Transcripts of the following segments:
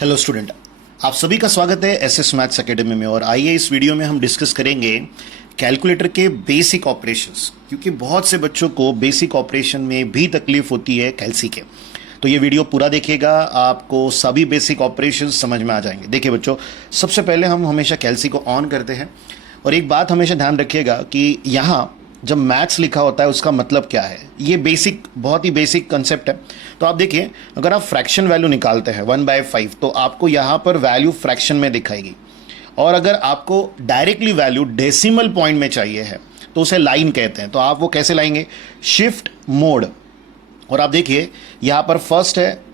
Hello student, आप सभी का स्वागत है एसएस मैथ्स एकेडमी में। और आइए इस वीडियो में हम डिस्कस करेंगे कैलकुलेटर के बेसिक ऑपरेशंस, क्योंकि बहुत से बच्चों को बेसिक ऑपरेशन में भी तकलीफ होती है कैलसी के। तो ये वीडियो पूरा देखिएगा, आपको सभी बेसिक ऑपरेशंस समझ में आ जाएंगे। देखिए बच्चों, सबसे पहले हम हमेशा कैलसी को ऑन करते हैं और एक बात हमेशा ध्यान रखिएगा कि यहाँ जब मैथ्स लिखा होता है उसका मतलब क्या है। ये बेसिक, बहुत ही बेसिक कंसेप्ट है। तो आप देखिए, अगर आप फ्रैक्शन वैल्यू निकालते हैं 1/5 तो आपको यहाँ पर वैल्यू फ्रैक्शन में दिखाएगी। और अगर आपको डायरेक्टली वैल्यू डेसिमल पॉइंट में चाहिए है तो उसे लाइन कहते हैं। तो आप वो कैसे लाएंगे? Shift mode. और आप देखिए यहाँ पर फर्स्ट है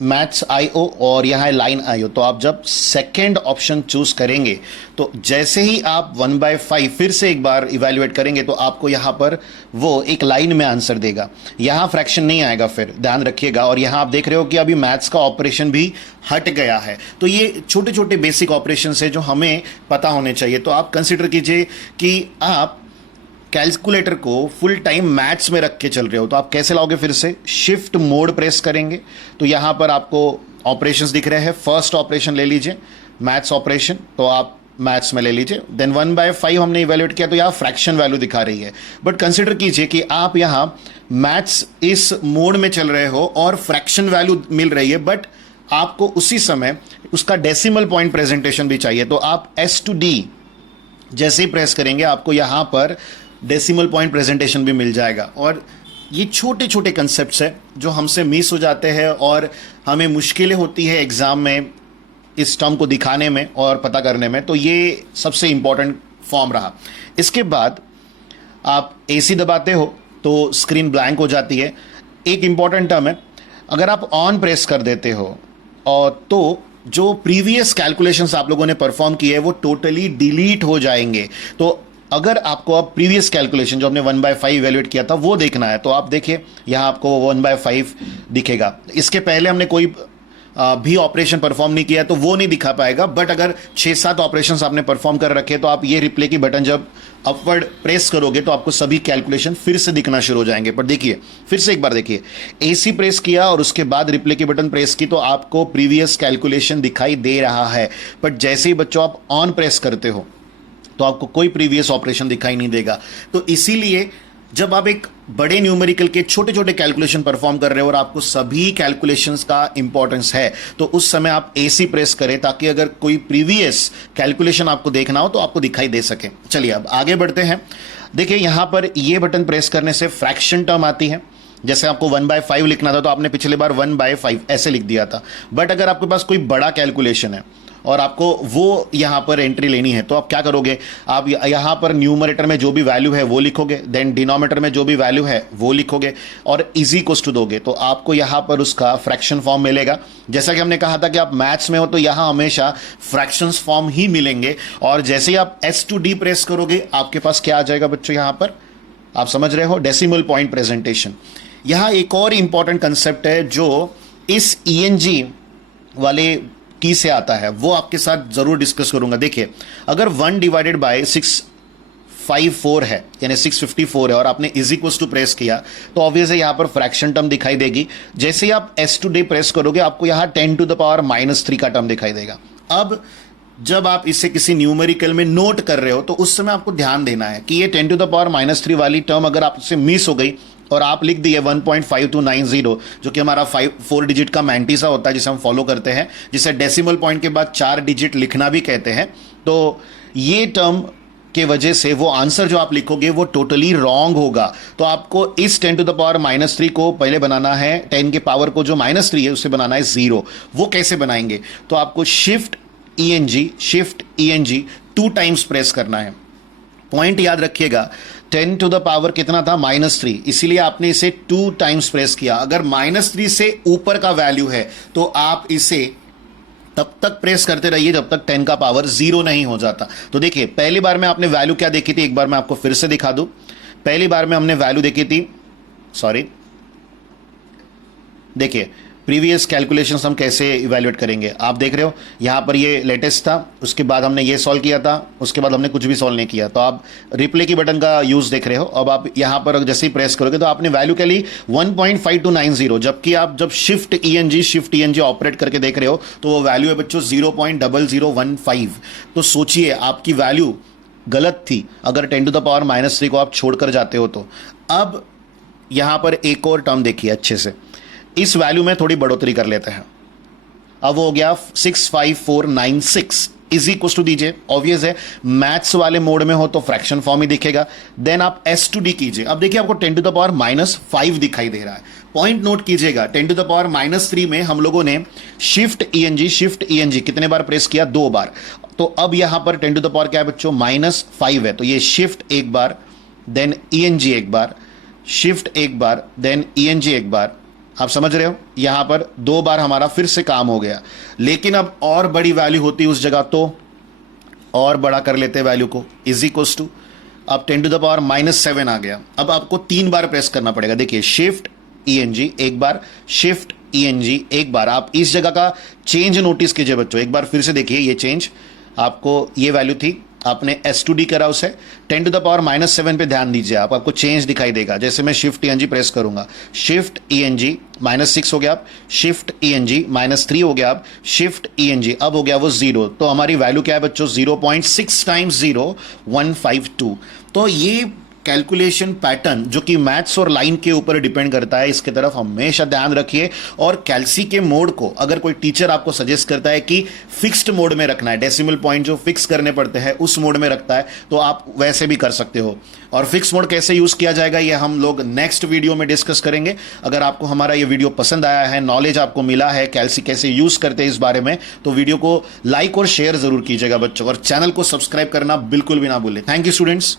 मैथ्स IO और यहाँ है लाइन IO। तो आप जब सेकेंड ऑप्शन चूज करेंगे तो जैसे ही आप 1/5 फिर से एक बार इवेल्युएट करेंगे तो आपको यहाँ पर वो एक लाइन में आंसर देगा, यहाँ फ्रैक्शन नहीं आएगा। फिर ध्यान रखिएगा। और यहाँ आप देख रहे हो कि अभी मैथ्स का ऑपरेशन भी हट गया है। तो ये छोटे छोटे बेसिक ऑपरेशन है जो हमें पता होने चाहिए। तो आप कंसिडर कीजिए कि आप कैलकुलेटर को फुल टाइम मैथ्स में रख के चल रहे हो। तो आप कैसे लाओगे? फिर से शिफ्ट मोड प्रेस करेंगे तो यहां पर आपको ऑपरेशंस दिख रहे हैं। फर्स्ट ऑपरेशन ले लीजिए, मैथ्स ऑपरेशन, तो आप मैथ्स में ले लीजिए। देन 1/5 हमने इवेल्युएट किया तो यहाँ फ्रैक्शन वैल्यू दिखा रही है। बट कंसिडर कीजिए कि आप यहाँ मैथ्स इस मोड में चल रहे हो और फ्रैक्शन वैल्यू मिल रही है, बट आपको उसी समय उसका डेसिमल पॉइंट प्रेजेंटेशन भी चाहिए। तो आप S to D जैसे ही प्रेस करेंगे आपको यहाँ पर डेसिमल पॉइंट प्रेजेंटेशन भी मिल जाएगा। और ये छोटे छोटे कंसेप्ट्स है जो हमसे मिस हो जाते हैं और हमें मुश्किलें होती है एग्जाम में इस टर्म को दिखाने में और पता करने में। तो ये सबसे इंपॉर्टेंट फॉर्म रहा। इसके बाद आप AC दबाते हो तो स्क्रीन ब्लैंक हो जाती है। एक इंपॉर्टेंट टर्म है, अगर आप ऑन प्रेस कर देते हो और तो जो प्रीवियस कैलकुलेशंस आप लोगों ने परफॉर्म किए हैं वो टोटली डिलीट हो जाएंगे। तो अगर आपको अब प्रीवियस कैलकुलेशन जो हमने 1/5 इवेल्युएट किया था वो देखना है तो आप देखिए यहाँ आपको 1/5 दिखेगा। इसके पहले हमने कोई भी ऑपरेशन परफॉर्म नहीं किया तो वो नहीं दिखा पाएगा। बट अगर 6-7 ऑपरेशंस आपने परफॉर्म कर रखे तो आप ये रिप्ले की बटन जब अपवर्ड प्रेस करोगे तो आपको सभी कैलकुलेशन फिर से दिखना शुरू हो जाएंगे। पर देखिए, फिर से एक बार देखिए, AC प्रेस किया और उसके बाद रिप्ले की बटन प्रेस की तो आपको प्रीवियस कैलकुलेशन दिखाई दे रहा है। बट जैसे ही बच्चों आप ऑन प्रेस करते हो तो आपको कोई प्रीवियस ऑपरेशन दिखाई नहीं देगा। तो इसीलिए जब आप एक बड़े न्यूमेरिकल के छोटे छोटे कैलकुलेशन परफॉर्म कर रहे हो और आपको सभी कैलकुलेशंस का इंपॉर्टेंस है तो उस समय आप AC प्रेस करें ताकि अगर कोई प्रीवियस कैलकुलेशन आपको देखना हो तो आपको दिखाई दे सके। चलिए अब आगे बढ़ते हैं। देखिए यहां पर ये बटन प्रेस करने से फ्रैक्शन टर्म आती है। जैसे आपको 1/5 लिखना था तो आपने पिछले बार 1/5 ऐसे लिख दिया था। बट अगर आपके पास कोई बड़ा कैलकुलेशन है और आपको वो यहां पर एंट्री लेनी है तो आप क्या करोगे? आप यहां पर न्यूमरेटर में जो भी वैल्यू है वो लिखोगे, देन डिनोमिनेटर में जो भी वैल्यू है वो लिखोगे और इज इक्वल्स टू दोगे तो आपको यहां पर उसका फ्रैक्शन फॉर्म मिलेगा। जैसा कि हमने कहा था कि आप मैथ्स में हो तो यहां हमेशा फ्रैक्शंस फॉर्म ही मिलेंगे। और जैसे ही आप S to D प्रेस करोगे आपके पास क्या आ जाएगा बच्चों? यहां पर आप समझ रहे हो, डेसिमल पॉइंट प्रेजेंटेशन। यहां एक और इंपॉर्टेंट कंसेप्ट है जो इस ENG वाले की से आता है, वो आपके साथ जरूर डिस्कस करूंगा। देखिए, अगर 1/654 है यानी 654 है और आपने इज इक्वल्स टू प्रेस किया तो ऑब्वियसली यहां पर फ्रैक्शन टर्म दिखाई देगी। जैसे ही आप S to D प्रेस करोगे आपको यहां 10⁻³ का टर्म दिखाई देगा। अब जब आप इसे किसी न्यूमेरिकल में नोट कर रहे हो तो उस समय आपको ध्यान देना है कि ये 10⁻³ वाली टर्म अगर आपसे मिस हो गई और आप लिख दिए 1.5290 जो कि हमारा 4 डिजिट का मैंटीसा होता है जिसे हम फॉलो करते हैं, जिसे डेसिमल पॉइंट के बाद 4 डिजिट लिखना भी कहते हैं। तो ये टर्म के वजह से वो आंसर जो आप लिखोगे वो टोटली रॉन्ग होगा। तो आपको इस 10⁻³ को पहले बनाना है, 10 के पावर को जो -3 है उससे बनाना है 0। वो कैसे बनाएंगे? तो आपको शिफ्ट ENG 2 टाइम्स प्रेस करना है। पॉइंट याद रखिएगा, 10 टू द पावर कितना था? -3, इसीलिए आपने इसे 2 टाइम्स प्रेस किया। अगर -3 से ऊपर का वैल्यू है तो आप इसे तब तक प्रेस करते रहिए जब तक 10 का पावर 0 नहीं हो जाता। तो देखिए, पहली बार में आपने वैल्यू क्या देखी थी, एक बार मैं आपको फिर से दिखा दूं। पहली बार में हमने वैल्यू देखी थी, सॉरी, देखिए प्रीवियस कैलकुलेशंस हम कैसे इवेल्युएट करेंगे। आप देख रहे हो यहाँ पर ये लेटेस्ट था, उसके बाद हमने ये सॉल्व किया था, उसके बाद हमने कुछ भी सॉल्व नहीं किया। तो आप रिप्ले की बटन का यूज देख रहे हो। अब आप यहाँ पर जैसे ही प्रेस करोगे तो आपने वैल्यू के लिए 1.5290, जबकि आप जब शिफ्ट ईएनजी ऑपरेट करके देख रहे हो तो वो वैल्यू है बच्चों 0.0015। तो सोचिए आपकी वैल्यू गलत थी अगर 10⁻³ को आप छोड़कर जाते हो तो। अब यहां पर एक और टर्म देखिए अच्छे से, इस वैल्यू में थोड़ी बढ़ोतरी कर लेते हैं। अब वो हो गया 65496 इज इक्वल टू दीजिए, ऑब्वियस है मैथ्स वाले मोड में हो तो फ्रैक्शन फॉर्म ही दिखेगा। देन आप एस टू डी कीजिए। अब देखिए आपको 10⁻⁻5 दिखाई दे रहा है। पॉइंट नोट कीजिएगा 10⁻³ में हम लोगों ने शिफ्ट ईएनजी कितने बार प्रेस किया? 2 बार। तो अब यहां पर 10 टू द पावर क्या है बच्चों? -5 है। तो ये शिफ्ट एक बार, देन ईएनजी एक बार, शिफ्ट एक बार, देन ईएनजी एक बार। आप समझ रहे हो, यहां पर 2 बार हमारा फिर से काम हो गया। लेकिन अब और बड़ी वैल्यू होती उस जगह तो और बड़ा कर लेते वैल्यू को, इज इक्वल्स टू अब 10⁻⁻7 आ गया। अब आपको 3 बार प्रेस करना पड़ेगा। देखिए शिफ्ट ईएनजी एक बार, शिफ्ट ईएनजी एक बार। आप इस जगह का चेंज नोटिस कीजिए बच्चों, एक बार फिर से देखिए ये चेंज। आपको ये वैल्यू थी, आपने एस टू डी करा उसे, 10⁻⁻7 पे ध्यान दीजिए आप, आपको चेंज दिखाई देगा। जैसे मैं शिफ्ट ईएनजी प्रेस करूंगा, शिफ्ट ईएनजी -6 हो गया, आप शिफ्ट ईएनजी -3 हो गया, आप शिफ्ट ईएनजी अब हो गया वो 0। तो हमारी वैल्यू क्या है बच्चों? 0.6 × 0 152। तो ये कैलकुलेशन पैटर्न जो कि मैथ्स और लाइन के ऊपर डिपेंड करता है, इसके तरफ हमेशा ध्यान रखिए। और कैल्सी के मोड को अगर कोई टीचर आपको सजेस्ट करता है कि फिक्स्ड मोड में रखना है, डेसिमल पॉइंट जो फिक्स करने पड़ते हैं उस मोड में रखता है, तो आप वैसे भी कर सकते हो। और फिक्स मोड कैसे यूज किया जाएगा ये हम लोग नेक्स्ट वीडियो में डिस्कस करेंगे। अगर आपको हमारा ये वीडियो पसंद आया है, नॉलेज आपको मिला है कैल्सी कैसे यूज करते हैं इस बारे में, तो वीडियो को लाइक और शेयर जरूर कीजिएगा बच्चों, और चैनल को सब्सक्राइब करना बिल्कुल भी ना भूलें। Thank you students.